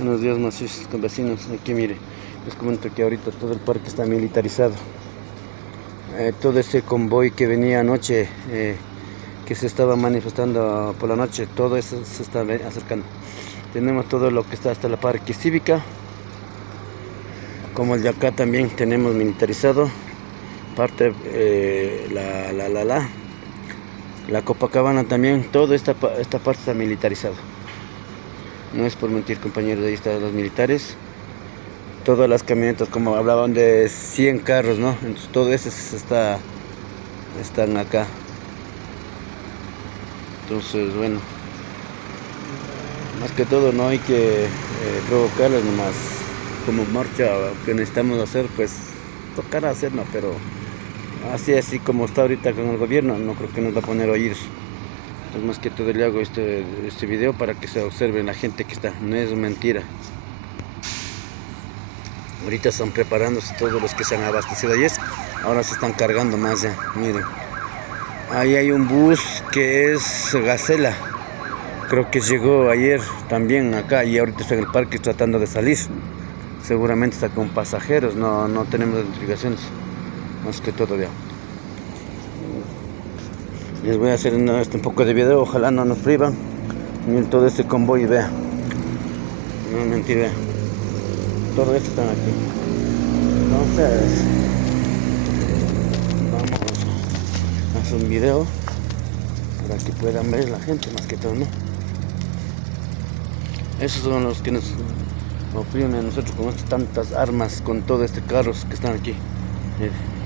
Buenos días, macizos con vecinos. Aquí mire, les comento que ahorita todo el parque está militarizado. Todo ese convoy que venía anoche, que se estaba manifestando por la noche, todo eso se está acercando. Tenemos todo lo que está hasta la parque cívica, como el de acá también tenemos militarizado. Parte la Copacabana también, toda esta parte está militarizada. No es por mentir, compañeros, ahí están los militares. Todas las camionetas, como hablaban de 100 carros, ¿no? Entonces todo eso están acá. Entonces, bueno, más que todo no hay que provocarles nomás. Como marcha que necesitamos hacer, pues tocará hacer, ¿no? Pero así como está ahorita con el gobierno, no creo que nos va a poner a oír. Entonces, más que todo le hago este video para que se observe la gente que está, no es mentira. Ahorita están preparándose todos los que se han abastecido ayer, ahora se están cargando más ya, miren. Ahí hay un bus que es Gacela, creo que llegó ayer también acá y ahorita está en el parque tratando de salir. Seguramente está con pasajeros, no tenemos identificaciones, más que todo ya. Les voy a hacer un poco de video, ojalá no nos privan. Miren todo este convoy, vea. No es mentira, vea. Todo esto están aquí. Entonces, vamos a hacer un video para que puedan ver la gente, más que todo, ¿no? Esos son los que nos oprimen a nosotros con tantas armas, con todo este carros que están aquí. Miren.